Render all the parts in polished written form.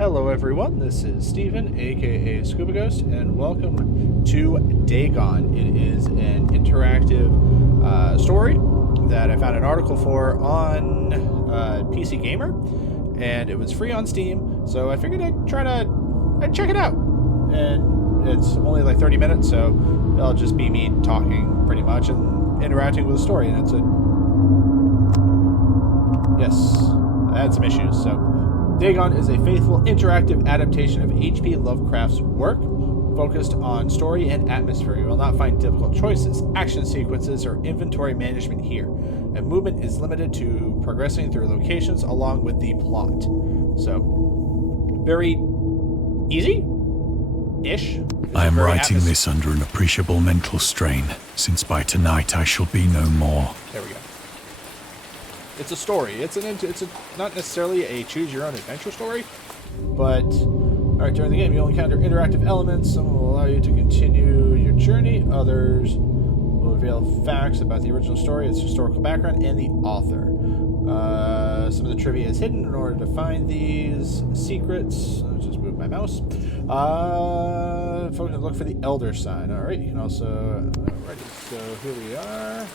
Hello everyone, this is Steven, aka Scuba Ghost, and welcome to Dagon. It is an interactive story that I found an article for on PC Gamer, and it was free on Steam, so I figured I'd check it out. And it's only like 30 minutes, so it'll just be me talking pretty much and interacting with the story, and I had some issues, so Dagon is a faithful, interactive adaptation of H.P. Lovecraft's work, focused on story and atmosphere. You will not find difficult choices, action sequences, or inventory management here, and movement is limited to progressing through locations along with the plot. So, very easy-ish. I am writing this under an appreciable mental strain, since by tonight I shall be no more. There we go. It's a story. It's not necessarily a choose-your-own-adventure story, but alright, during the game you'll encounter interactive elements. Some will allow you to continue your journey. Others will reveal facts about the original story, its historical background, and the author. Some of the trivia is hidden. In order to find these secrets, I'll just move my mouse. Focus and look for the Elder sign. Alright, you can also... Alrighty, so here we are.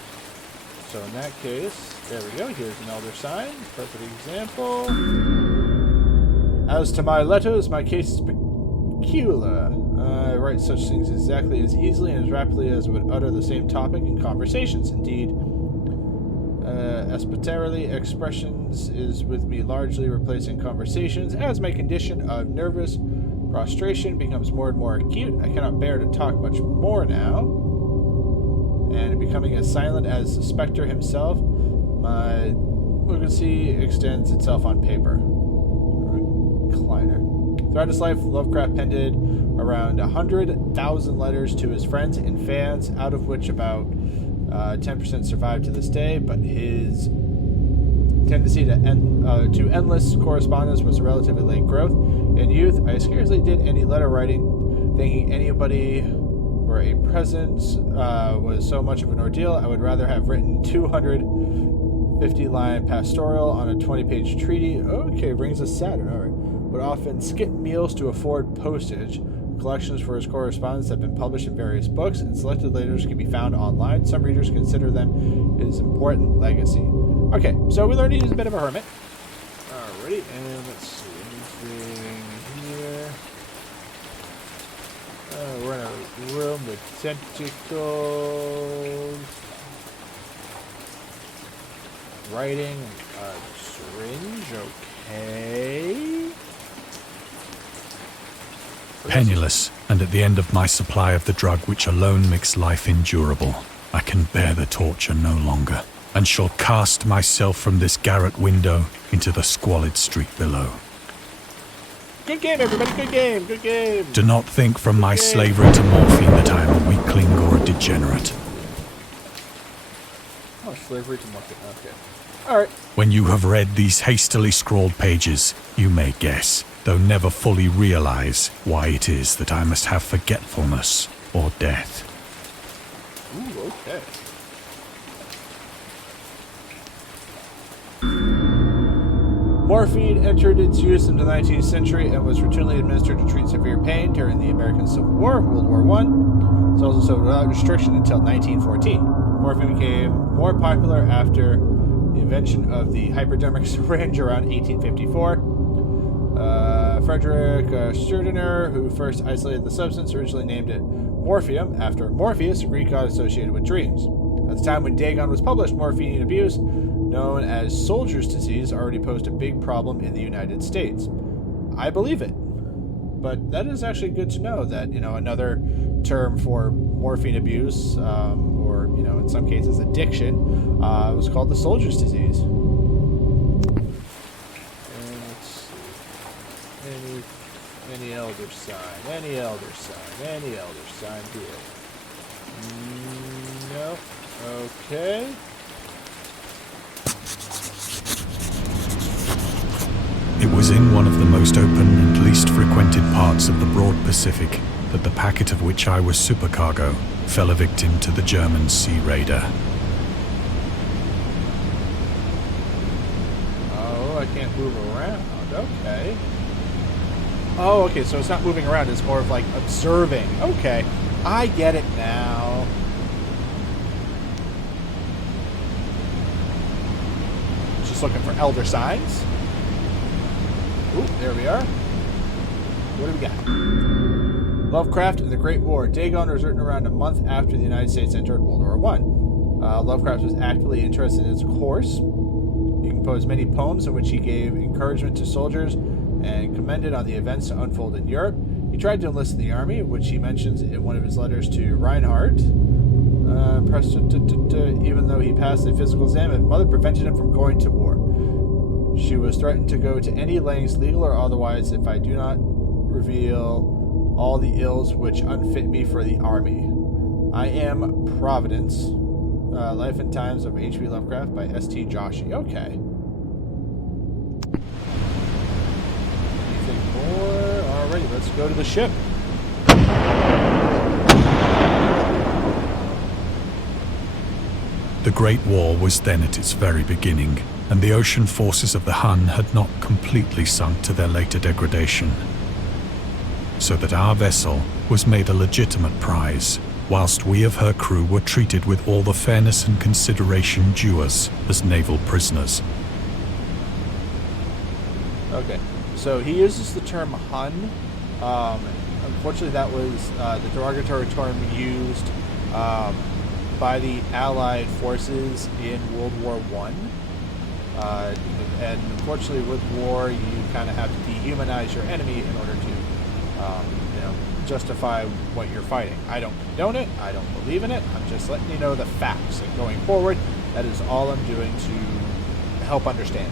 So in that case, there we go, here's an Elder sign, perfect example. As to my letters, my case is peculiar. I write such things exactly as easily and as rapidly as would utter the same topic in conversations. Indeed, esoterically, expressions is with me largely replacing conversations. As my condition of nervous prostration becomes more and more acute, I cannot bear to talk much more now. And becoming as silent as the specter himself, my fluency extends itself on paper. Recliner. Throughout his life, Lovecraft penned around 100,000 letters to his friends and fans, out of which about 10% survive to this day, but his tendency to endless correspondence was a relatively late growth. In youth, I scarcely did any letter writing, thinking anybody... where a presence was so much of an ordeal, I would rather have written 250-line pastoral on a 20-page treaty. Okay, Rings of Saturn, alright. Would often skip meals to afford postage. Collections for his correspondence have been published in various books, and selected letters can be found online. Some readers consider them his important legacy. Okay, so we learned he's a bit of a hermit. Alrighty, and let's see, anything here? We're in a room with tentacles. Writing a syringe, okay. Penniless, and at the end of my supply of the drug which alone makes life endurable, I can bear the torture no longer, and shall cast myself from this garret window into the squalid street below. Good game, everybody. Good game. Good game. Do not think from my slavery to morphine that I am a weakling or a degenerate. Oh, slavery to morphine. Okay. All right. When you have read these hastily scrawled pages, you may guess, though never fully realize, why it is that I must have forgetfulness or death. Ooh, okay. Morphine entered its use in the 19th century and was routinely administered to treat severe pain during the American Civil War, World War I. It's also sold without restriction until 1914. Morphine became more popular after the invention of the hypodermic syringe around 1854. Frederick Sturdener, who first isolated the substance, originally named it morphium after Morpheus, a Greek god associated with dreams. At the time when Dagon was published, morphine abuse, known as soldier's disease, already posed a big problem in the United States. I believe it. But that is actually good to know that, another term for morphine abuse, or, in some cases addiction, was called the soldier's disease. And let's see. Any elder sign, any elder sign here. No. Okay. It was in one of the most open and least frequented parts of the broad Pacific that the packet of which I was supercargo fell a victim to the German sea raider. Oh, I can't move around. Okay. Oh, okay, so it's not moving around. It's more of like observing. Okay, I get it now. Just looking for elder signs. Ooh, there we are. What do we got? Lovecraft and the Great War. Dagon was written around a month after the United States entered World War I. Lovecraft was actively interested in its course. He composed many poems in which he gave encouragement to soldiers and commented on the events to unfold in Europe. He tried to enlist in the army, which he mentions in one of his letters to Reinhardt. Even though he passed a physical exam, his mother prevented him from going to war. She was threatened to go to any lengths, legal or otherwise, if I do not reveal all the ills which unfit me for the army. I am Providence. Life and Times of H.P. Lovecraft by S.T. Joshi. Okay. Anything more? Alrighty, let's go to the ship. The Great War was then at its very beginning, and the ocean forces of the Hun had not completely sunk to their later degradation. So that our vessel was made a legitimate prize, whilst we of her crew were treated with all the fairness and consideration due us as naval prisoners. Okay, so he uses the term Hun. Unfortunately, that was the derogatory term used by the Allied forces in World War I. And unfortunately, with war, you kind of have to dehumanize your enemy in order to, justify what you're fighting. I don't condone it. I don't believe in it. I'm just letting you know the facts. And going forward, that is all I'm doing to help understand.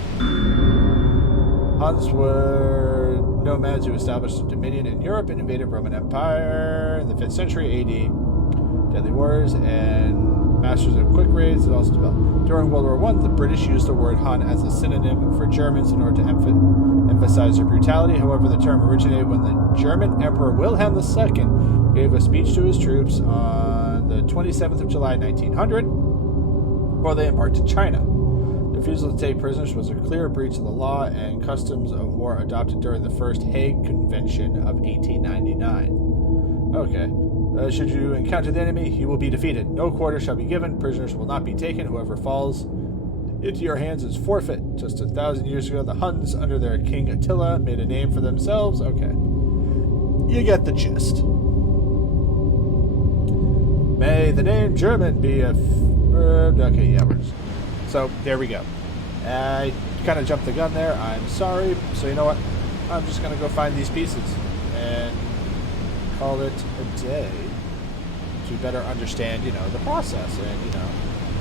Huns were nomads who established a dominion in Europe and invaded Roman Empire in the 5th century AD. Deadly wars and masters of quick raids had also developed. During World War I, the British used the word Hun as a synonym for Germans in order to emphasize their brutality. However, the term originated when the German Emperor Wilhelm II gave a speech to his troops on the 27th of July, 1900, before they embarked to China. The refusal to take prisoners was a clear breach of the law and customs of war adopted during the First Hague Convention of 1899. Okay. Should you encounter the enemy, he will be defeated. No quarter shall be given. Prisoners will not be taken. Whoever falls into your hands is forfeit. Just 1,000 years ago, the Huns, under their king Attila, made a name for themselves. Okay. You get the gist. May the name German be affirmed. Okay, yeah, so there we go. I kind of jumped the gun there. I'm sorry. So you know what? I'm just going to go find these pieces and call it a day to better understand, the process and,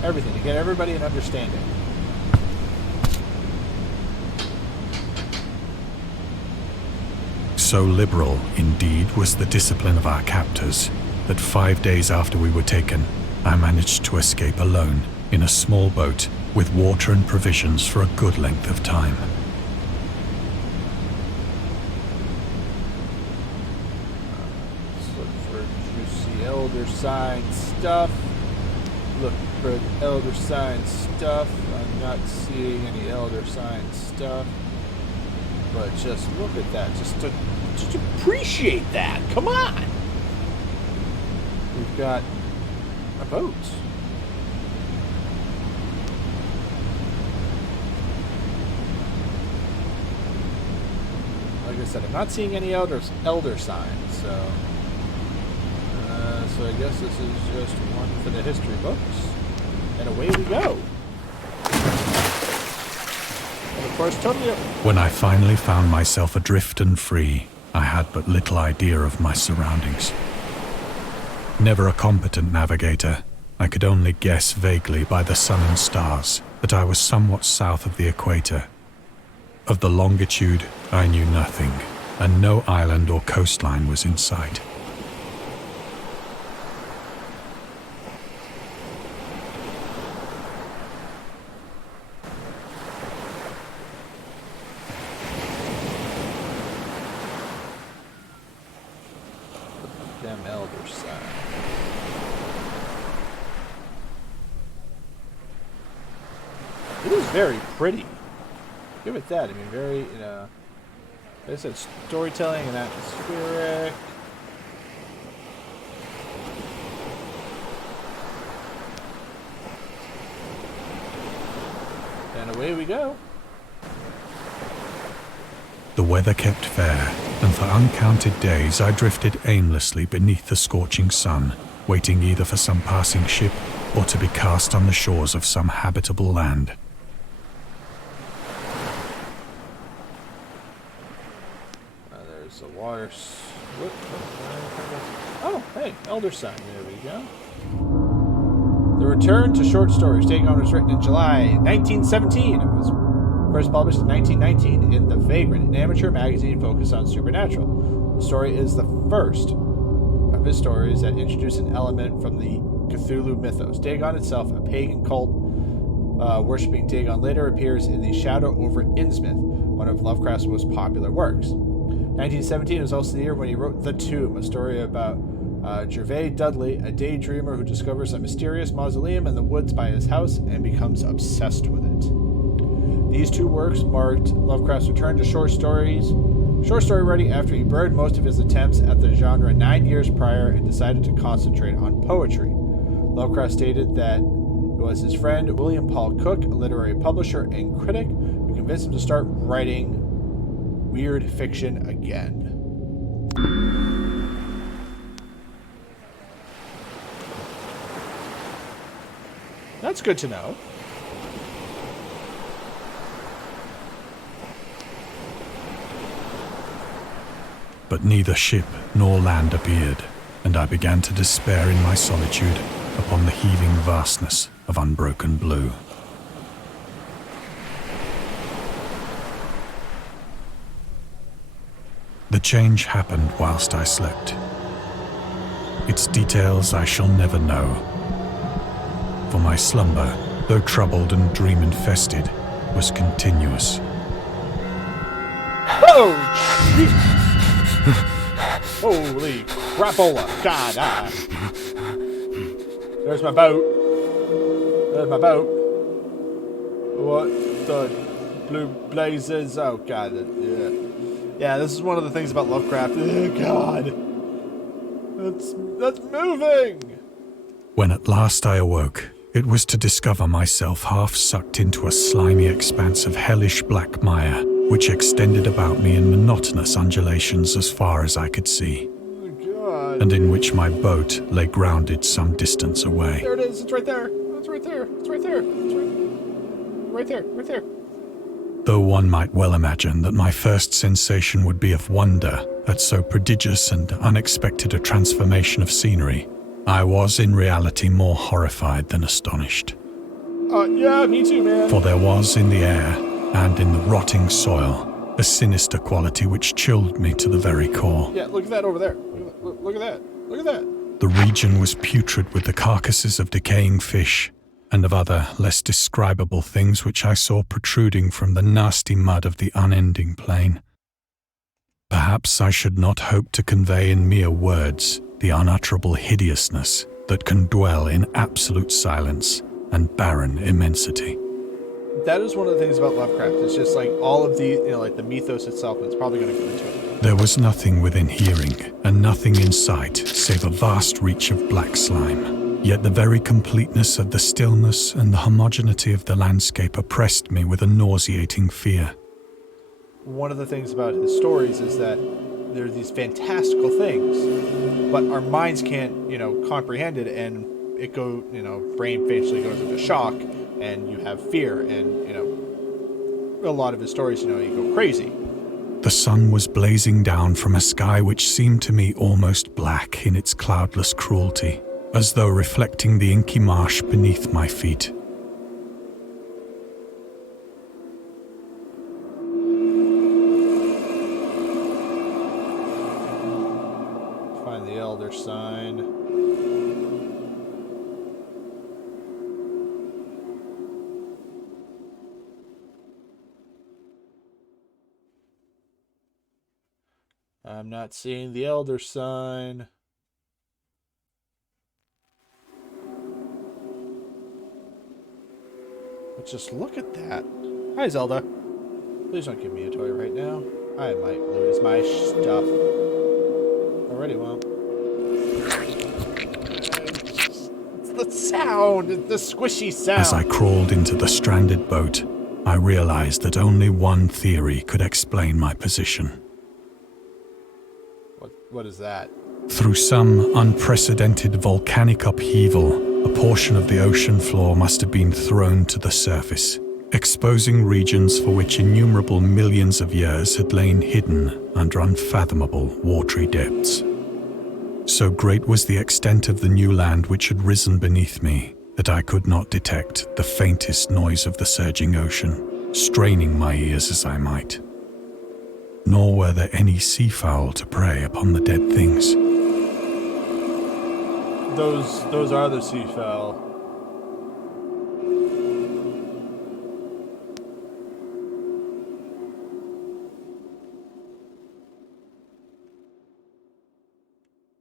everything, to get everybody an understanding. So liberal, indeed, was the discipline of our captors, that 5 days after we were taken, I managed to escape alone in a small boat with water and provisions for a good length of time. Elder sign stuff. Look for elder sign stuff. I'm not seeing any elder sign stuff. But just look at that. Just appreciate that. Come on. We've got a boat. Like I said, I'm not seeing any elder signs, so I guess this is just one for the history books. And away we go. And of course, totally. When I finally found myself adrift and free, I had but little idea of my surroundings. Never a competent navigator, I could only guess vaguely by the sun and stars that I was somewhat south of the equator. Of the longitude, I knew nothing, and no island or coastline was in sight. Elder sign. It is very pretty. Give it that. I mean, very, I said storytelling and atmospheric. And away we go. The weather kept fair, and for uncounted days I drifted aimlessly beneath the scorching sun, waiting either for some passing ship or to be cast on the shores of some habitable land. There's the water. Oh, hey, Elder Sign. There we go. The Return to Short Stories. Dagon was written in July 1917 and was first published in 1919 in The Vagrant, an amateur magazine focused on supernatural. The story is the first of his stories that introduce an element from the Cthulhu mythos. Dagon itself, a pagan cult worshipping Dagon, later appears in The Shadow over Innsmouth, one of Lovecraft's most popular works. 1917 was also the year when he wrote The Tomb, a story about Gervais Dudley, a daydreamer who discovers a mysterious mausoleum in the woods by his house and becomes obsessed with it. These two works marked Lovecraft's return to short story writing after he burned most of his attempts at the genre 9 years prior and decided to concentrate on poetry. Lovecraft stated that it was his friend William Paul Cook, a literary publisher and critic, who convinced him to start writing weird fiction again. That's good to know. But neither ship nor land appeared, and I began to despair in my solitude upon the heaving vastness of unbroken blue. The change happened whilst I slept. Its details I shall never know, for my slumber, though troubled and dream-infested, was continuous. Oh, holy crapola! God, There's my boat. There's my boat. What the blue blazes? Oh God, yeah. Yeah, this is one of the things about Lovecraft. Oh God, that's moving. When at last I awoke, it was to discover myself half sucked into a slimy expanse of hellish black mire, which extended about me in monotonous undulations as far as I could see, Oh God. and in which my boat lay grounded some distance away. There it is. It's right there. It's right there. It's right there. It's right there. Right there. Though one might well imagine that my first sensation would be of wonder at so prodigious and unexpected a transformation of scenery, I was in reality more horrified than astonished. Yeah, me too, man. For there was in the air and in the rotting soil a sinister quality which chilled me to the very core. Yeah, look at that over there. Look at that. Look at that. The region was putrid with the carcasses of decaying fish and of other less describable things which I saw protruding from the nasty mud of the unending plain. Perhaps I should not hope to convey in mere words the unutterable hideousness that can dwell in absolute silence and barren immensity. That is one of the things about Lovecraft. It's just like all of the, like the mythos itself, and it's probably going to go into it. There was nothing within hearing and nothing in sight save a vast reach of black slime. Yet the very completeness of the stillness and the homogeneity of the landscape oppressed me with a nauseating fear. One of the things about his stories is that there are these fantastical things, but our minds can't, comprehend it, and it brain facially goes into shock, and you have fear, and, a lot of his stories, you go crazy. The sun was blazing down from a sky which seemed to me almost black in its cloudless cruelty, as though reflecting the inky marsh beneath my feet. Find the elder sign. I'm not seeing the elder sign. But just look at that. Hi, Zelda. Please don't give me a toy right now. I might lose my stuff. Already won't. It's the sound. It's the squishy sound. As I crawled into the stranded boat, I realized that only one theory could explain my position. What is that? Through some unprecedented volcanic upheaval, a portion of the ocean floor must have been thrown to the surface, exposing regions for which innumerable millions of years had lain hidden under unfathomable watery depths. So great was the extent of the new land which had risen beneath me that I could not detect the faintest noise of the surging ocean, straining my ears as I might. Nor were there any seafowl to prey upon the dead things. Those are the seafowl.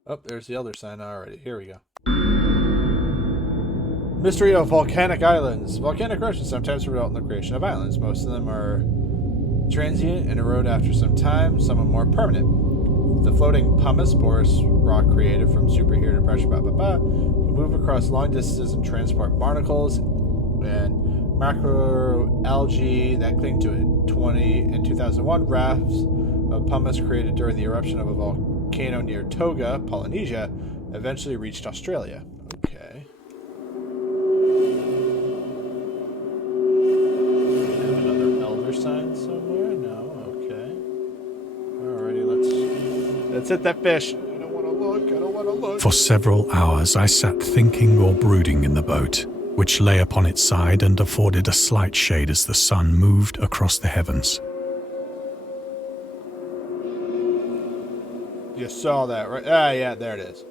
Oh, there's the elder sign already. Here we go. Mystery of volcanic islands. Volcanic eruptions sometimes result in the creation of islands. Most of them are transient and erode after some time. Some are more permanent. The floating pumice, porous rock created from superheated depression, can move across long distances and transport barnacles and macroalgae that cling to it. In 2001, rafts of pumice created during the eruption of a volcano near Toga, Polynesia, eventually reached Australia. Okay. Do we have another elder sign somewhere? No. Okay. Alrighty, let's hit that fish. I don't want to look. I don't want to look. For several hours I sat thinking or brooding in the boat, which lay upon its side and afforded a slight shade as the sun moved across the heavens. You saw that, right? Ah, yeah, there it is.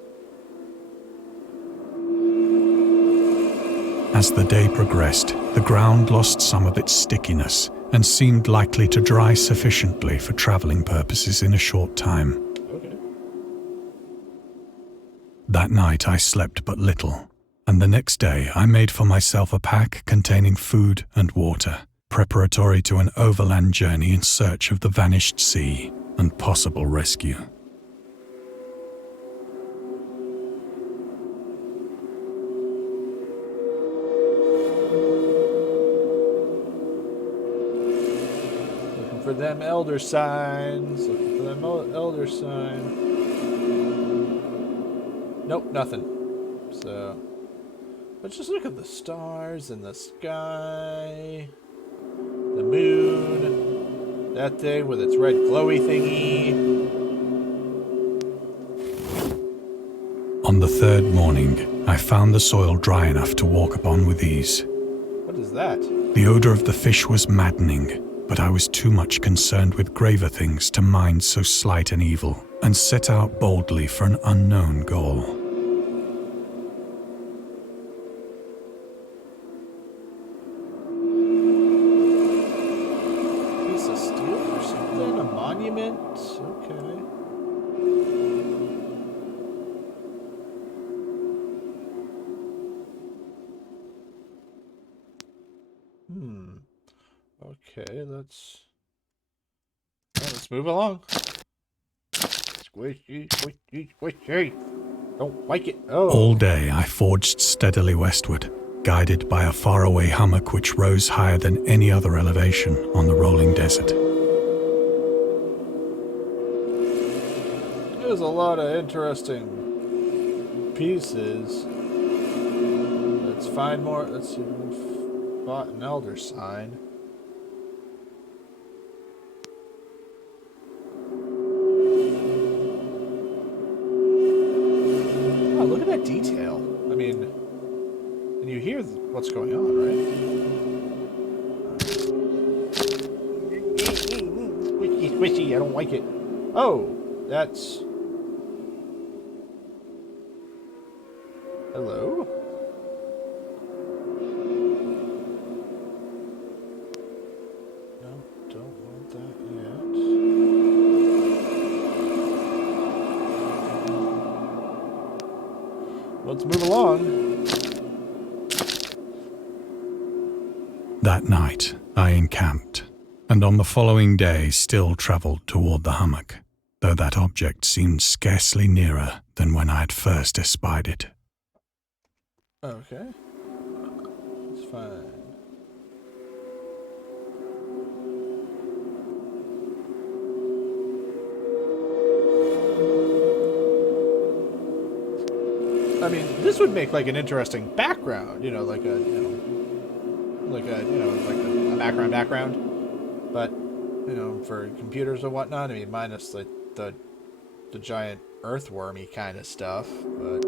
As the day progressed, the ground lost some of its stickiness and seemed likely to dry sufficiently for traveling purposes in a short time. Okay. That night I slept but little, and the next day I made for myself a pack containing food and water, preparatory to an overland journey in search of the vanished sea and possible rescue. For them elder signs. Looking for them elder sign. Nope, nothing. So, but just look at the stars and the sky, the moon, that thing with its red glowy thingy. On the third morning, I found the soil dry enough to walk upon with ease. What is that? The odor of the fish was maddening, but I was too much concerned with graver things to mind so slight an evil, and set out boldly for an unknown goal. Piece of steel or something? A monument? Okay. Okay, let's move along. Squishy, squishy, squishy. Don't like it. Oh. All day I forged steadily westward, guided by a faraway hummock which rose higher than any other elevation on the rolling desert. There's a lot of interesting pieces. Let's find more. Let's see if we can spot an elder sign. Look at that detail. I mean, and you hear what's going on, right? Squishy, squishy, I don't like it. Oh, that's... Hello? No, don't want that yet. Let's move along. That night, I encamped, and on the following day still travelled toward the hummock, though that object seemed scarcely nearer than when I had first espied it. Okay. It's fine. I mean, this would make like an interesting background, like a background. But, for computers and whatnot, I mean, minus like the giant earthwormy kind of stuff, but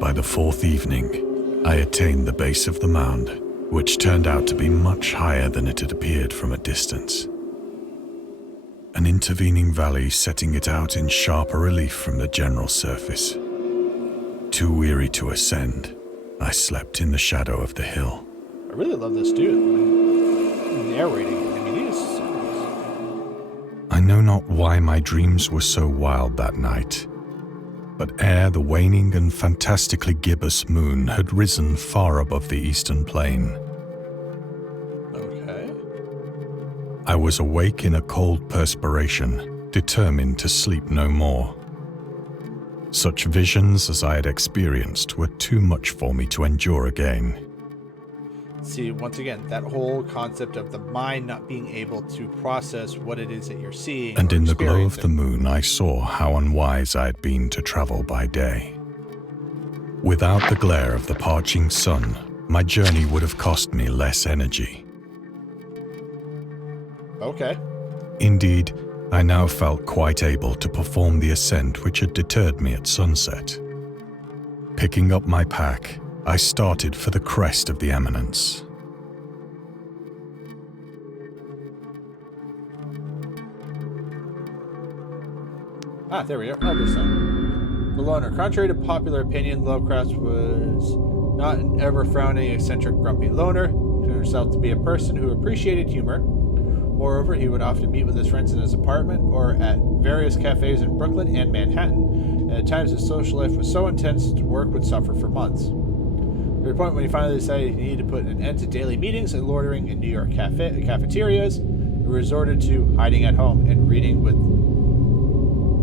By the fourth evening, I attained the base of the mound, which turned out to be much higher than it had appeared from a distance. An intervening valley setting it out in sharper relief from the general surface. Too weary to ascend, I slept in the shadow of the hill. I really love this dude. Narrating. I mean, he's I know not why my dreams were so wild that night, but ere the waning and fantastically gibbous moon had risen far above the eastern plain, I was awake in a cold perspiration, determined to sleep no more. Such visions as I had experienced were too much for me to endure again. See, once again, that whole concept of the mind not being able to process what it is that you're seeing. And in the glow of the moon, I saw how unwise I had been to travel by day. Without the glare of the parching sun, my journey would have cost me less energy. Okay. Indeed, I now felt quite able to perform the ascent which had deterred me at sunset. Picking up my pack, I started for the crest of the eminence. Ah, there we are. Elderson. The loner. Contrary to popular opinion, Lovecraft was not an ever-frowning, eccentric, grumpy loner. He considered himself to be a person who appreciated humor. Moreover, he would often meet with his friends in his apartment or at various cafes in Brooklyn and Manhattan, and at times his social life was so intense that work would suffer for months. To the point when he finally decided he needed to put an end to daily meetings and loitering in New York cafeterias, he resorted to hiding at home and reading with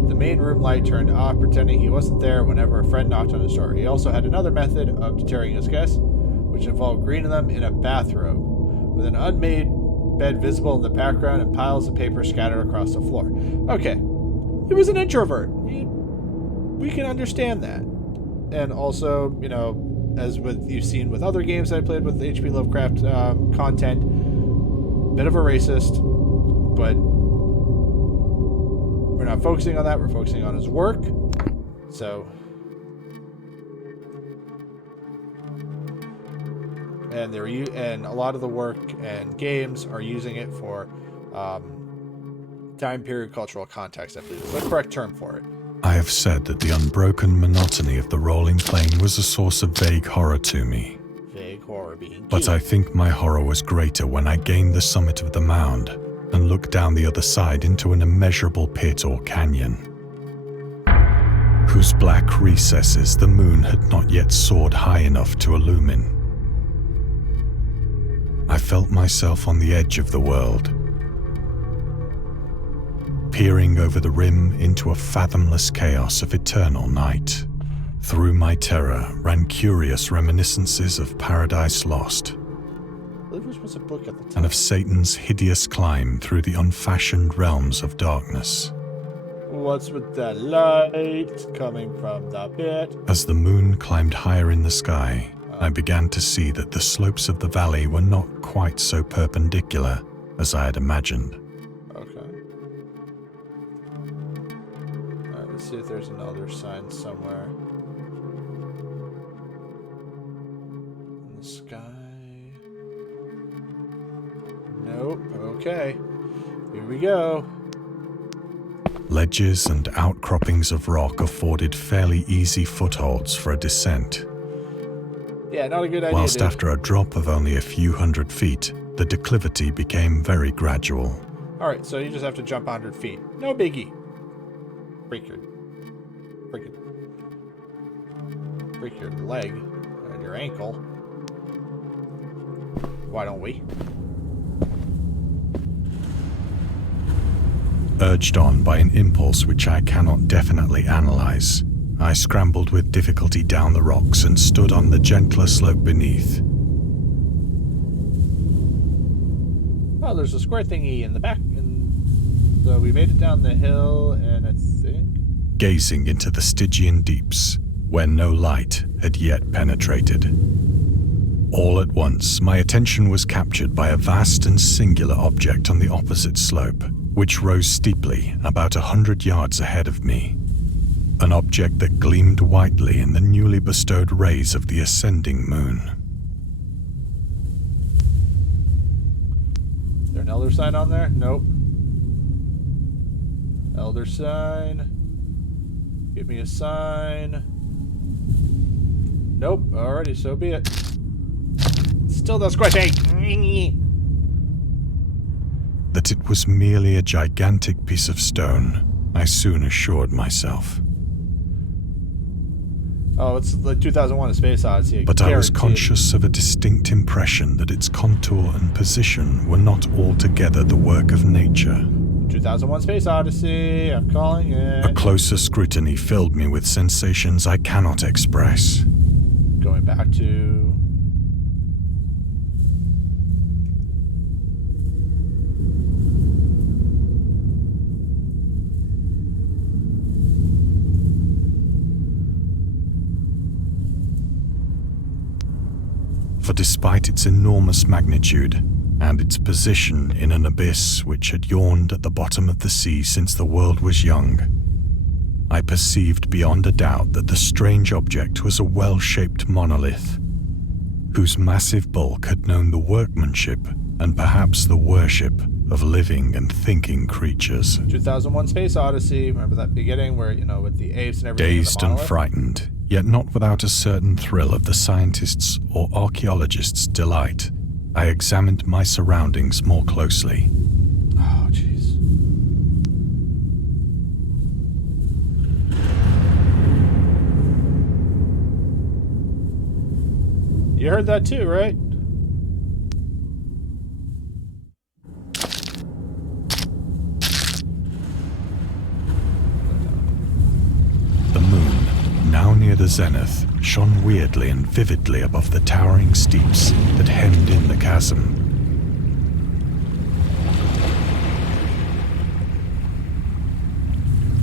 the main room light turned off, pretending he wasn't there whenever a friend knocked on his door. He also had another method of deterring his guests, which involved greeting them in a bathrobe, with an unmade bed visible in the background and piles of paper scattered across the floor. Okay, he was an introvert. We can understand that. And also, as you've seen with other games I played with H.P. Lovecraft content, bit of a racist, but we're not focusing on that. We're focusing on his work. So, and and a lot of the work and games are using it for time period cultural context, I believe is the correct term for it. I have said that the unbroken monotony of the rolling plain was a source of vague horror to me. Vague horror being key. But I think my horror was greater when I gained the summit of the mound and looked down the other side into an immeasurable pit or canyon, whose black recesses the moon had not yet soared high enough to illumine. I felt myself on the edge of the world, peering over the rim into a fathomless chaos of eternal night. Through my terror ran curious reminiscences of Paradise Lost, I believe this was a book at the time. and of Satan's hideous climb through the unfashioned realms of darkness. What's with the light coming from the pit? As the moon climbed higher in the sky, I began to see that the slopes of the valley were not quite so perpendicular as I had imagined. Okay. Alright, let's see if there's another sign somewhere. In the sky. Nope. Okay. Here we go. Ledges and outcroppings of rock afforded fairly easy footholds for a descent. Yeah, not a good idea. Whilst dude. after a drop of only a few hundred feet, the declivity became very gradual. Alright, so you just have to jump 100 feet. No biggie. Freaking. break your leg and your ankle. Why don't we? Urged on by an impulse which I cannot definitely analyze, I scrambled with difficulty down the rocks and stood on the gentler slope beneath. Oh, there's a square thingy in the back, and so we made it down the hill, and I think... Gazing into the Stygian deeps, where no light had yet penetrated. All at once, my attention was captured by a vast and singular object on the opposite slope, which rose steeply about 100 yards ahead of me. An object that gleamed whitely in the newly bestowed rays of the ascending moon. Is there an elder sign on there? Nope. Elder sign. Give me a sign. Nope. Alrighty, so be it. Still no squishy. That it was merely a gigantic piece of stone, I soon assured myself. Oh, it's like 2001: A Space Odyssey. But I was conscious of a distinct impression that its contour and position were not altogether the work of nature. 2001: Space Odyssey. I'm calling it. A closer scrutiny filled me with sensations I cannot express. Going back to... For despite its enormous magnitude and its position in an abyss which had yawned at the bottom of the sea since the world was young, I perceived beyond a doubt that the strange object was a well-shaped monolith, whose massive bulk had known the workmanship and perhaps the worship of living and thinking creatures. 2001: Space Odyssey. Remember that beginning where, you know, with the apes and everything? Dazed and frightened, yet not without a certain thrill of the scientist's or archaeologist's delight, I examined my surroundings more closely. Oh, jeez. You heard that too, right? The moon, now near the zenith, shone weirdly and vividly above the towering steeps that hemmed in the chasm.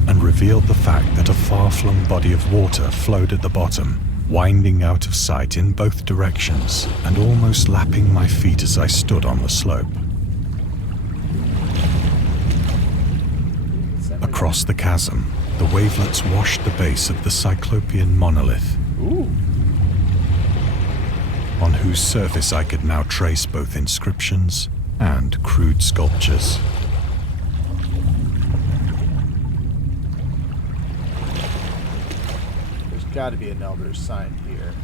And revealed the fact that a far-flung body of water flowed at the bottom, winding out of sight in both directions and almost lapping my feet as I stood on the slope. Across the chasm, the wavelets washed the base of the Cyclopean monolith, Ooh. on whose surface I could now trace both inscriptions and crude sculptures. There's got to be an elder's sign here.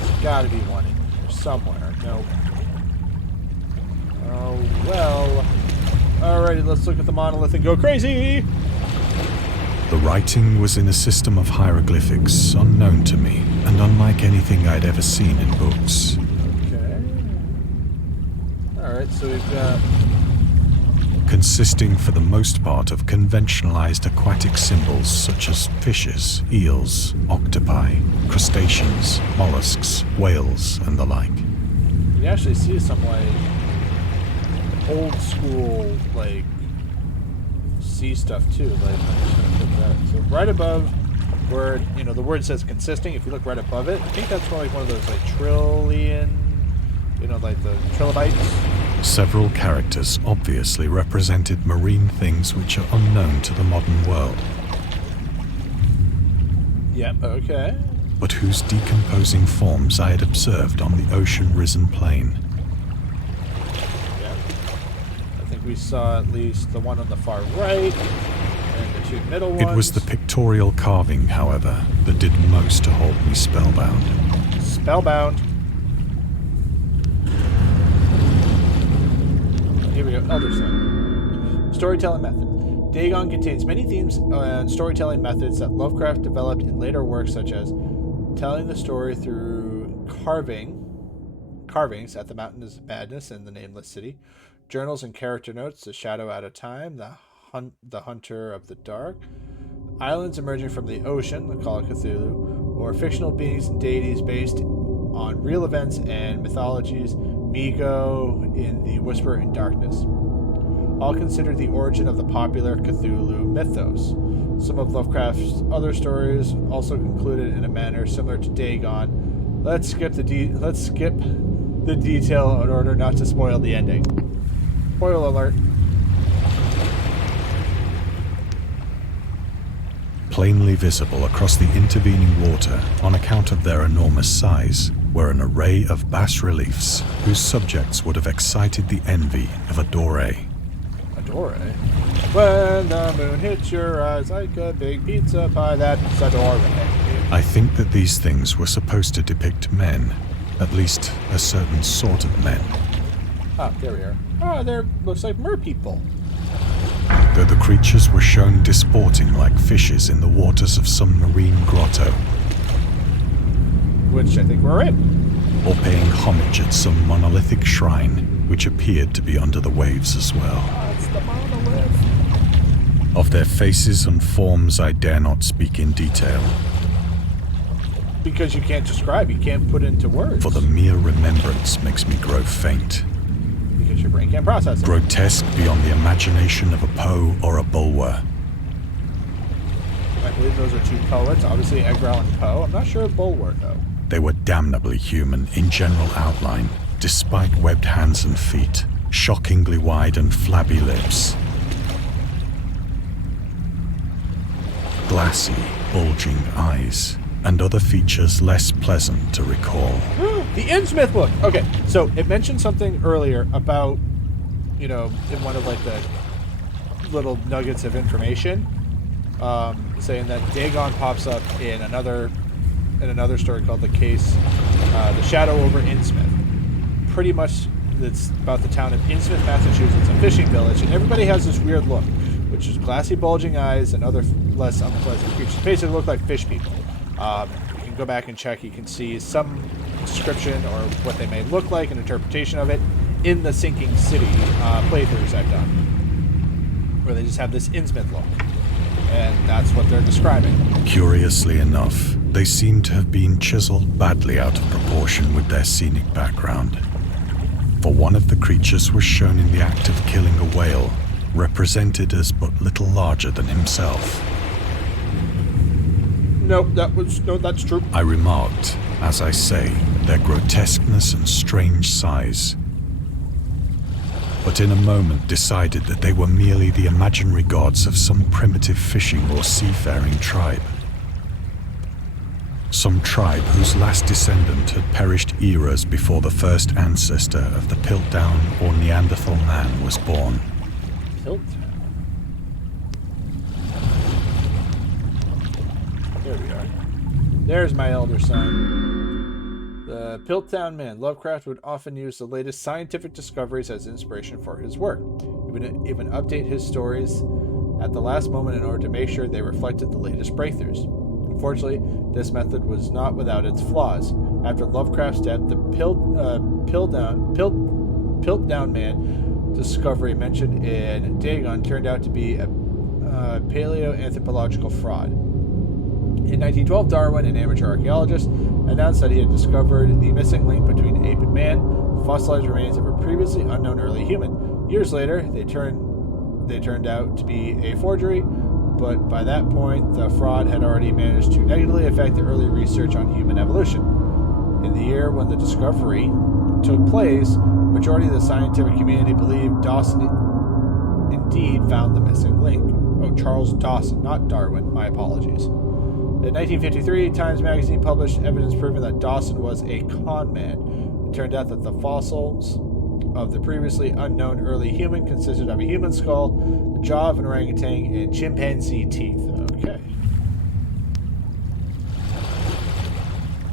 There's got to be one in here somewhere. Nope. Oh, well. Alrighty, let's look at the monolith and go crazy! The writing was in a system of hieroglyphics unknown to me and unlike anything I'd ever seen in books. Okay. Alright, so we've got... Consisting for the most part of conventionalized aquatic symbols such as fishes, eels, octopi, crustaceans, mollusks, whales, and the like. You actually see some, like, old school, like, sea stuff, too. Like, I'm just gonna put that. So right above where, you know, the word says consisting, if you look right above it, I think that's like one of those, like, trillion, you know, like the trilobites. Several characters obviously represented marine things which are unknown to the modern world, Yep, okay. but whose decomposing forms I had observed on the ocean-risen plain. Yep. I think we saw at least the one on the far right, and the two middle ones. It was the pictorial carving, however, that did most to hold me spellbound. Spellbound. we go. Elder Son. Storytelling method. Dagon contains many themes and storytelling methods that Lovecraft developed in later works, such as telling the story through carvings at the Mountains of Madness and the Nameless City, journals and character notes, The Shadow Out of Time, the Hunter of the Dark, islands emerging from the ocean, the Call of Cthulhu, or fictional beings and deities based on real events and mythologies, Migo in The Whisper in Darkness. All considered the origin of the popular Cthulhu mythos. Some of Lovecraft's other stories also concluded in a manner similar to Dagon. Let's skip the detail in order not to spoil the ending. Spoiler alert. Plainly visible across the intervening water on account of their enormous size were an array of bas-reliefs whose subjects would have excited the envy of a doré. A doré? When the moon hits your eyes like a big pizza pie, that's a doré. I think that these things were supposed to depict men, at least a certain sort of men. Ah, there we are. Ah, there looks like merpeople. Though the creatures were shown disporting like fishes in the waters of some marine grotto. Which I think we're in. Or paying homage at some monolithic shrine, which appeared to be under the waves as well. It's the monolith. Of their faces and forms I dare not speak in detail. Because you can't describe, you can't put into words. For the mere remembrance makes me grow faint. Because your brain can't process it. Grotesque beyond the imagination of a Poe or a Bulwer. I believe those are two poets, obviously Edgar Allan Poe. I'm not sure of Bulwer, though. They were damnably human in general outline, despite webbed hands and feet, shockingly wide and flabby lips. Glassy, bulging eyes, and other features less pleasant to recall. The Innsmouth book! Okay, so it mentioned something earlier about, in one of, the little nuggets of information, saying that Dagon pops up in another story called The Case, The Shadow over Innsmouth. Pretty much, it's about the town of Innsmouth, Massachusetts, a fishing village, and everybody has this weird look, which is glassy, bulging eyes and other less unpleasant creatures. Basically look like fish people. You can go back and check. You can see some description or what they may look like, an interpretation of it, in the Sinking City playthroughs I've done, where they just have this Innsmouth look. And that's what they're describing. Curiously enough, they seem to have been chiseled badly out of proportion with their scenic background. For one of the creatures was shown in the act of killing a whale, represented as but little larger than himself. That's true. I remarked, as I say, their grotesqueness and strange size, but in a moment decided that they were merely the imaginary gods of some primitive fishing or seafaring tribe. Some tribe whose last descendant had perished eras before the first ancestor of the Piltdown or Neanderthal man was born. Piltdown? There we are. There's my elder son. The Piltdown Man. Lovecraft would often use the latest scientific discoveries as inspiration for his work. He would update his stories at the last moment in order to make sure they reflected the latest breakthroughs. Unfortunately, this method was not without its flaws. After Lovecraft's death, the Piltdown Man discovery mentioned in Dagon turned out to be a paleoanthropological fraud. In 1912, Darwin, an amateur archaeologist, announced that he had discovered the missing link between ape and man, fossilized remains of a previously unknown early human. Years later, they turned out to be a forgery, but by that point, the fraud had already managed to negatively affect the early research on human evolution. In the year when the discovery took place, the majority of the scientific community believed Dawson indeed found the missing link. Oh, Charles Dawson, not Darwin. My apologies. In 1953, Times Magazine published evidence proving that Dawson was a con man. It turned out that the fossils of the previously unknown early human consisted of a human skull, the jaw of an orangutan, and chimpanzee teeth. Okay.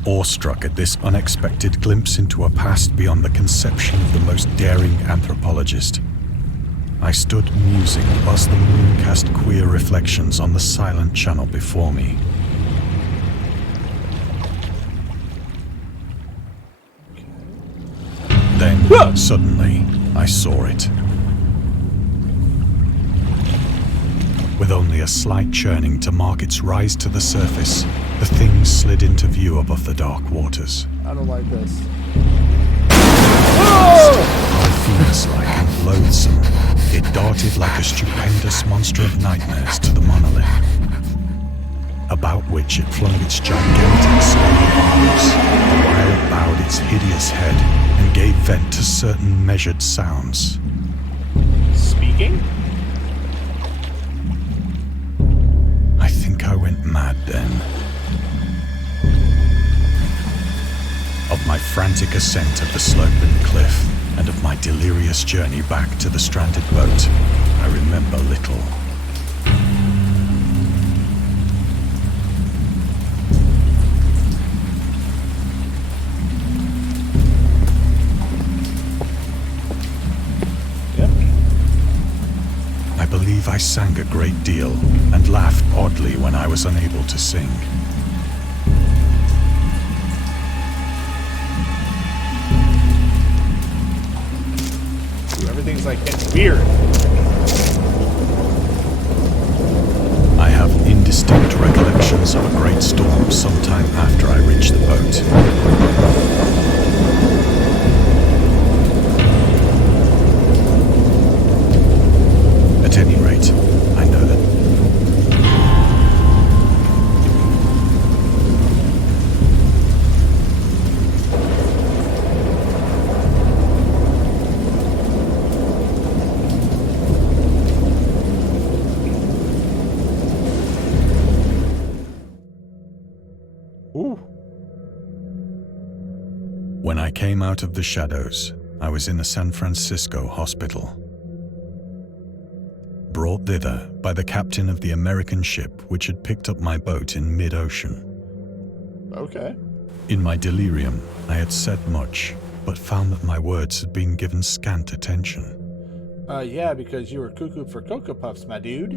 Awestruck at this unexpected glimpse into a past beyond the conception of the most daring anthropologist, I stood musing whilst the moon cast queer reflections on the silent channel before me. Then, suddenly, I saw it. With only a slight churning to mark its rise to the surface, the thing slid into view above the dark waters. I don't like this. Fiend-like and loathsome, it darted like a stupendous monster of nightmares to the monolith, about which it flung its gigantic scaly arms, while it bowed its hideous head and gave vent to certain measured sounds. Speaking? I think I went mad then. Of my frantic ascent of the sloping cliff, and of my delirious journey back to the stranded boat, I remember little. Yep. I believe I sang a great deal, and laughed oddly when I was unable to sing. Everything's like getting weird. I have indistinct recollections of a great storm sometime after I reached the boat. At any rate, I know that when I came out of the shadows, I was in a San Francisco hospital. Brought thither by the captain of the American ship which had picked up my boat in mid-ocean. Okay. In my delirium, I had said much, but found that my words had been given scant attention. Yeah, because you were cuckoo for Cocoa Puffs, my dude.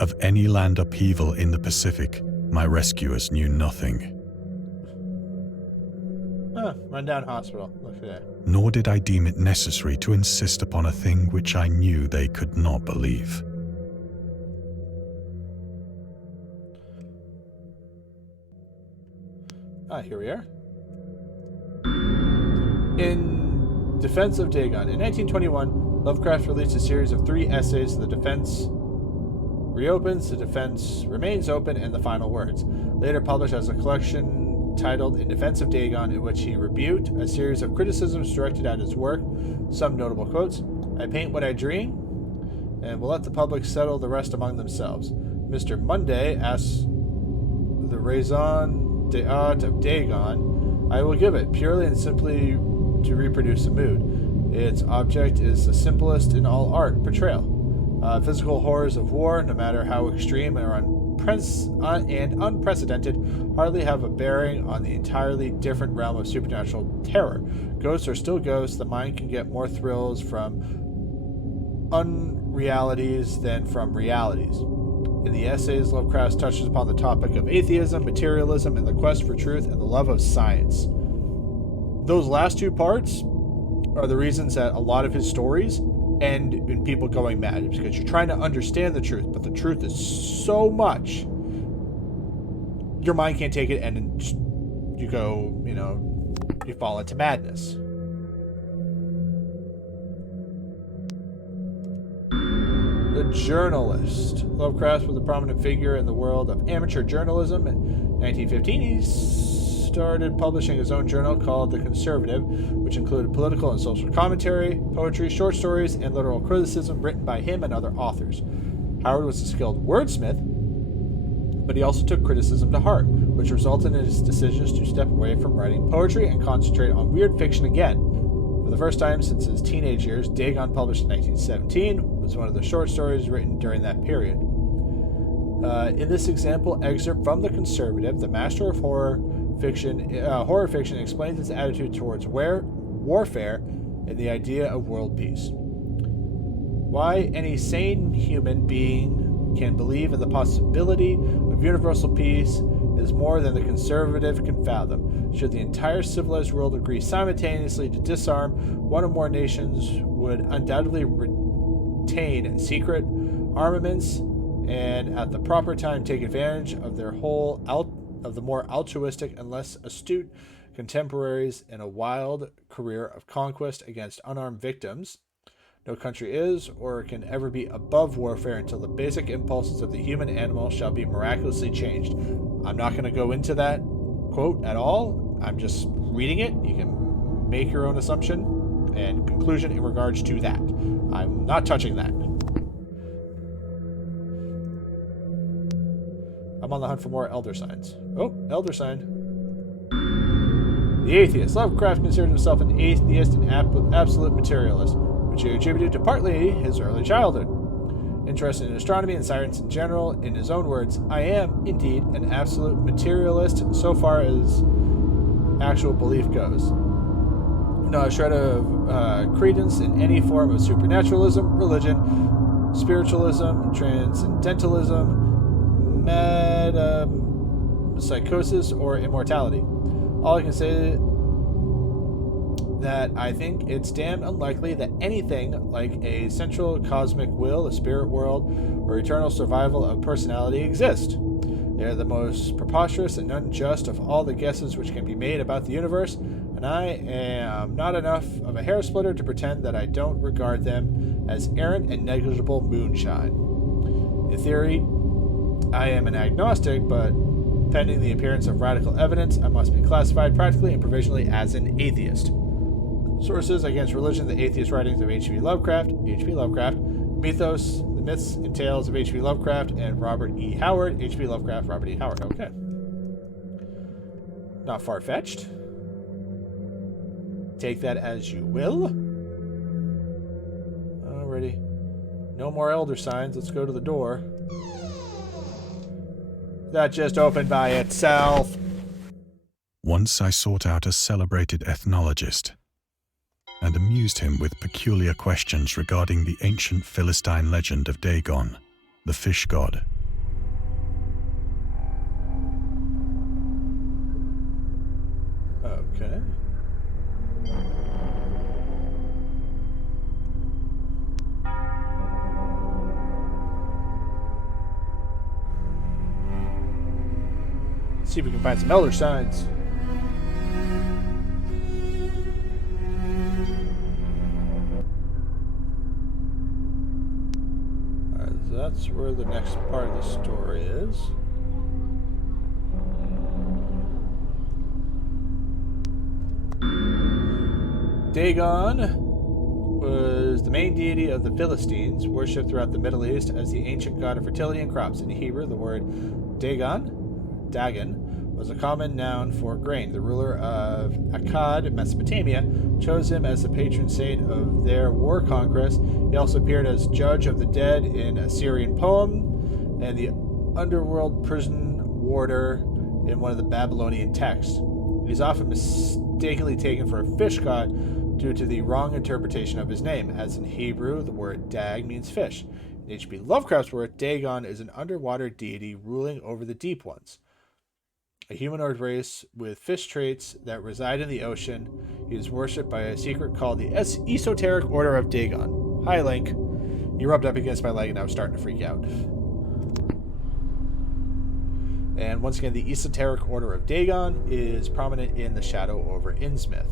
Of any land upheaval in the Pacific, my rescuers knew nothing. Rundown hospital. Look at that. Nor did I deem it necessary to insist upon a thing which I knew they could not believe. Here we are. In Defense of Dagon. In 1921, Lovecraft released a series of 3 essays. The defense reopens, the defense remains open, and the final words. Later published as a collection titled In Defense of Dagon, in which he rebuked a series of criticisms directed at his work. Some notable quotes: "I paint what I dream, and will let the public settle the rest among themselves. Mr. Monday asks the raison d'etre of Dagon. I will give it, purely and simply to reproduce the mood. Its object is the simplest in all art, portrayal. Physical horrors of war, no matter how extreme and unprecedented, hardly have a bearing on the entirely different realm of supernatural terror. Ghosts are still ghosts. The mind can get more thrills from unrealities than from realities." In the essays, Lovecraft touches upon the topic of atheism, materialism, and the quest for truth and the love of science. Those last 2 parts are the reasons that a lot of his stories end in people going mad. It's because you're trying to understand the truth, but the truth is so much, your mind can't take it, and you go, you fall into madness. The journalist. Lovecraft was a prominent figure in the world of amateur journalism. In 1915, he started publishing his own journal called The Conservative, which included political and social commentary, poetry, short stories, and literal criticism written by him and other authors. Howard was a skilled wordsmith, but he also took criticism to heart, which resulted in his decisions to step away from writing poetry and concentrate on weird fiction again. For the first time since his teenage years, Dagon, published in 1917, was one of the short stories written during that period. In this example excerpt from The Conservative, the master of horror fiction explains his attitude towards warfare in the idea of world peace. Why any sane human being can believe in the possibility of universal peace is more than the conservative can fathom. Should the entire civilized world agree simultaneously to disarm, one or more nations would undoubtedly retain secret armaments and at the proper time take advantage of their of the more altruistic and less astute contemporaries in a wild career of conquest against unarmed victims. No country is or can ever be above warfare until the basic impulses of the human animal shall be miraculously changed. I'm not going to go into that quote at all. I'm just reading it. You can make your own assumption and conclusion in regards to that. I'm not touching that. I'm on the hunt for more elder signs. Oh, elder sign. The atheist. Lovecraft considered himself an atheist and absolute materialist, which he attributed to partly his early childhood. Interested in astronomy and science in general, in his own words, I am, indeed, an absolute materialist so far as actual belief goes. Not a shred of credence in any form of supernaturalism, religion, spiritualism, transcendentalism, metempsychosis, or immortality. All I can say that I think it's damn unlikely that anything like a central cosmic will, a spirit world, or eternal survival of personality exist. They are the most preposterous and unjust of all the guesses which can be made about the universe, and I am not enough of a hair splitter to pretend that I don't regard them as errant and negligible moonshine. In theory, I am an agnostic, but pending the appearance of radical evidence, I must be classified practically and provisionally as an atheist. Sources against religion: the atheist writings of H.P. Lovecraft, Mythos, the myths and tales of H.P. Lovecraft, and Robert E. Howard, H.P. Lovecraft, Robert E. Howard. Okay. Not far-fetched. Take that as you will. Alrighty. No more elder signs. Let's go to the door. That just opened by itself. Once I sought out a celebrated ethnologist and amused him with peculiar questions regarding the ancient Philistine legend of Dagon, the fish god. Okay. Let's see if we can find some elder signs. That's where the next part of the story is. Dagon was the main deity of the Philistines, worshipped throughout the Middle East as the ancient god of fertility and crops. In Hebrew, the word Dagon, was a common noun for grain. The ruler of Akkad, Mesopotamia, chose him as the patron saint of their war conquest. He also appeared as judge of the dead in a Syrian poem and the underworld prison warder in one of the Babylonian texts. He is often mistakenly taken for a fish god due to the wrong interpretation of his name, as in Hebrew, the word dag means fish. In H.P. Lovecraft's work, Dagon is an underwater deity ruling over the deep ones. A humanoid race with fish traits that reside in the ocean. He is worshipped by a secret called the Esoteric Order of Dagon. Hi, Link. You rubbed up against my leg and I was starting to freak out. And once again, the Esoteric Order of Dagon is prominent in the Shadow over Innsmouth.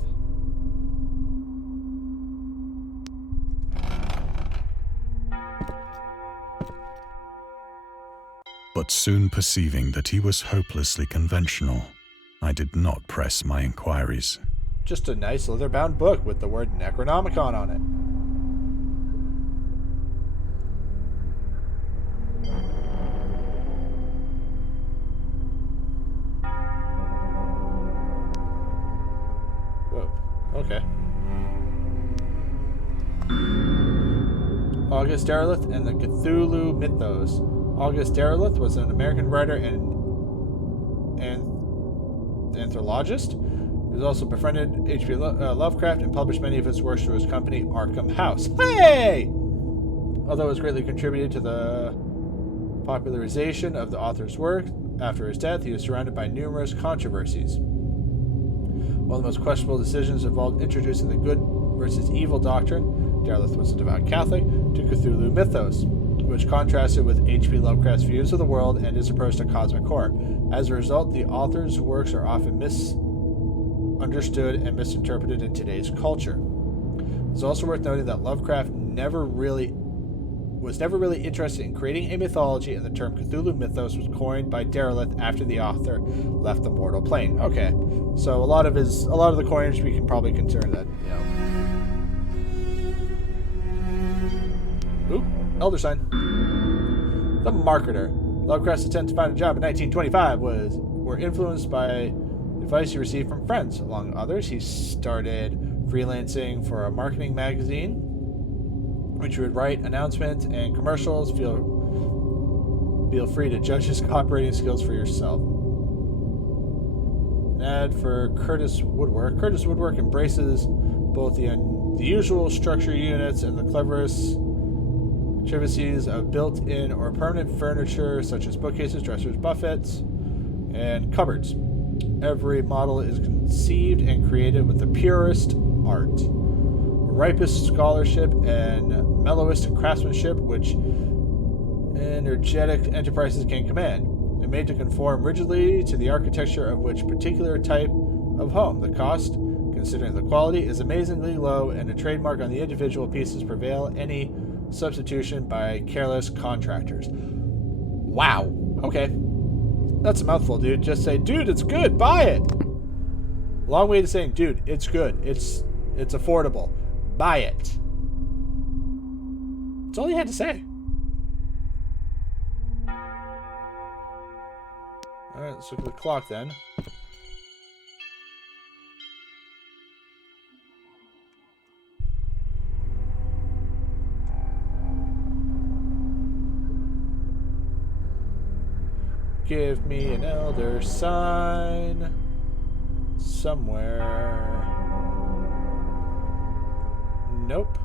But soon perceiving that he was hopelessly conventional, I did not press my inquiries. Just a nice leather-bound book with the word Necronomicon on it. Whoa, okay. August Derleth and the Cthulhu Mythos. August Derleth was an American writer and anthologist He also befriended H.P. Lovecraft and published many of his works through his company, Arkham House. Hey! Although it has greatly contributed to the popularization of the author's work, after his death, he was surrounded by numerous controversies. One of the most questionable decisions involved introducing the good versus evil doctrine, Derleth was a devout Catholic, to Cthulhu mythos, which contrasted with H.P. Lovecraft's views of the world and his approach to cosmic horror. As a result, the author's works are often misunderstood and misinterpreted in today's culture. It's also worth noting that Lovecraft was never really interested in creating a mythology, and the term Cthulhu mythos was coined by Derleth after the author left the mortal plane. Okay, so a lot of the coinage we can probably consider that, Oop, Elder Sign. The Marketer. Lovecraft's attempt to find a job in 1925 were influenced by advice he received from friends. Among others, he started freelancing for a marketing magazine, which would write announcements and commercials. Feel free to judge his operating skills for yourself. An ad for Curtis Woodwork. Curtis Woodwork embraces both the unusual structure units and the cleverest contrivances of built-in or permanent furniture, such as bookcases, dressers, buffets, and cupboards. Every model is conceived and created with the purest art, ripest scholarship, and mellowest craftsmanship which energetic enterprises can command, and made to conform rigidly to the architecture of which particular type of home. The cost, considering the quality, is amazingly low, and a trademark on the individual pieces prevail any substitution by careless contractors. Wow. Okay. That's a mouthful, dude. Just say, dude, it's good. Buy it. Long way to saying, dude, it's good. It's affordable. Buy it. That's all he had to say. Alright, let's look at the clock then. Give me an elder sign somewhere. Nope.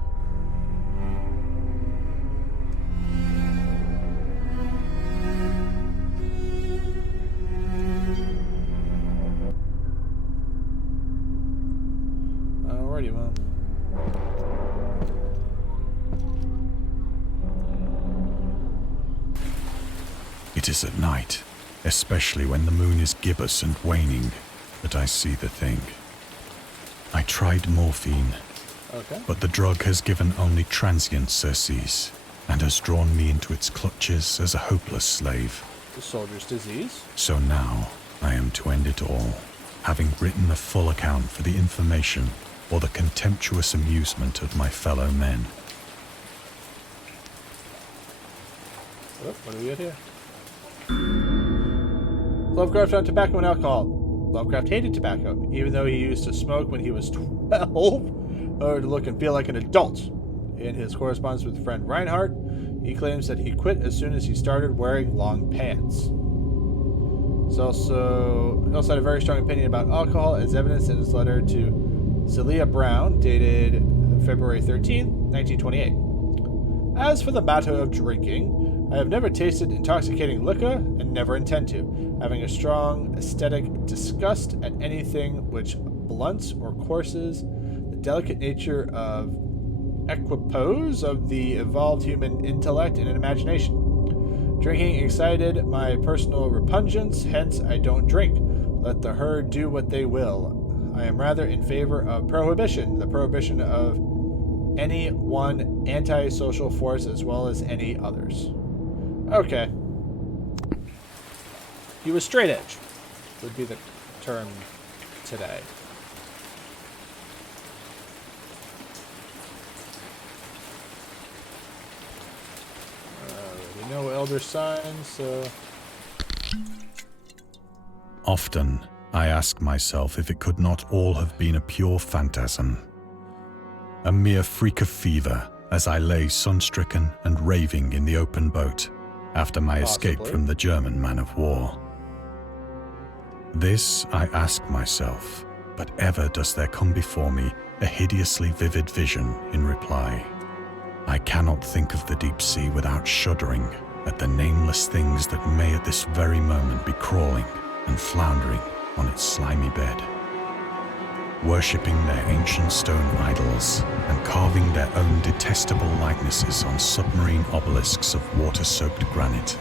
Alrighty, well. It is at night, especially when the moon is gibbous and waning, that I see the thing. I tried morphine, but the drug has given only transient surcease, and has drawn me into its clutches as a hopeless slave. The soldier's disease. So now I am to end it all, having written a full account for the information or the contemptuous amusement of my fellow men. What do we got here? Lovecraft found tobacco and alcohol. Lovecraft hated tobacco, even though he used to smoke when he was 12 in order to look and feel like an adult. In his correspondence with friend Reinhardt, he claims that he quit as soon as he started wearing long pants. He also had a very strong opinion about alcohol, as evidenced in his letter to Zelia Brown, dated February 13th, 1928. As for the matter of drinking, I have never tasted intoxicating liquor and never intend to, having a strong aesthetic disgust at anything which blunts or coarses the delicate nature of equipoise of the evolved human intellect and imagination. Drinking excited my personal repugnance, hence I don't drink. Let the herd do what they will. I am rather in favor of prohibition, the prohibition of any one antisocial force as well as any others. Okay. He was straight edge, would be the term today. We know elder signs, so... Often, I ask myself if it could not all have been a pure phantasm. A mere freak of fever as I lay sun-stricken and raving in the open boat after my escape from the German man of war. This I ask myself but ever does there come before me a hideously vivid vision in reply. I cannot think of the deep sea without shuddering at the nameless things that may at this very moment be crawling and floundering on its slimy bed, worshipping their ancient stone idols and carving their own detestable likenesses on submarine obelisks of water-soaked granite.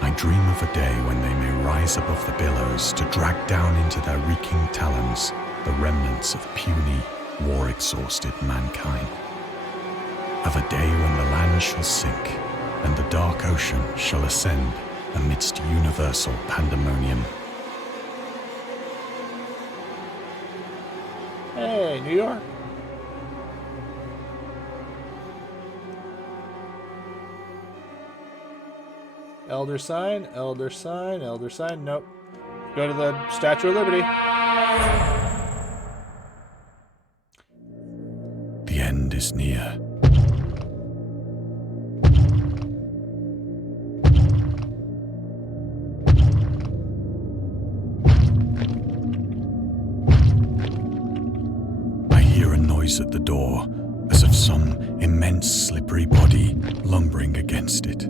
I dream of a day when they may rise above the billows to drag down into their reeking talons the remnants of puny, war-exhausted mankind. Of a day when the land shall sink and the dark ocean shall ascend amidst universal pandemonium. Hey, New York. Elder sign, elder sign, elder sign. Nope. Go to the Statue of Liberty. The end is near. I hear a noise at the door, as of some immense slippery body lumbering against it.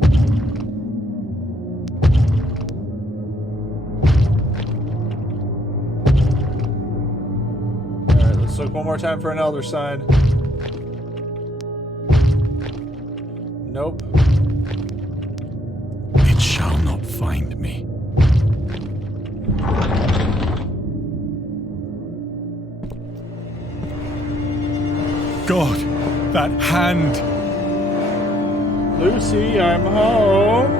Let's look one more time for an elder sign. Nope. It shall not find me. God, that hand! Lucy, I'm home.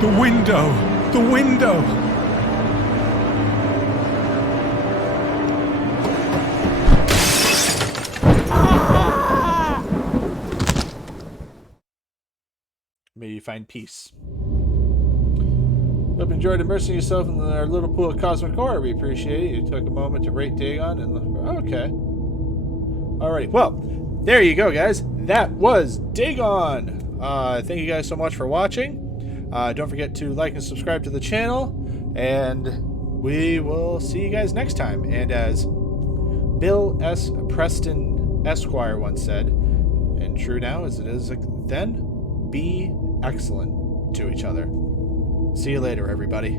The window! The window! May you find peace. Hope you enjoyed immersing yourself in our little pool of cosmic horror. We appreciate it. You took a moment to rate Dagon and okay. Alrighty, well, there you go, guys. That was Dagon. Thank you guys so much for watching. Don't forget to like and subscribe to the channel, and we will see you guys next time. And as Bill S. Preston Esquire once said, and true now as it is then, be excellent to each other. See you later, everybody.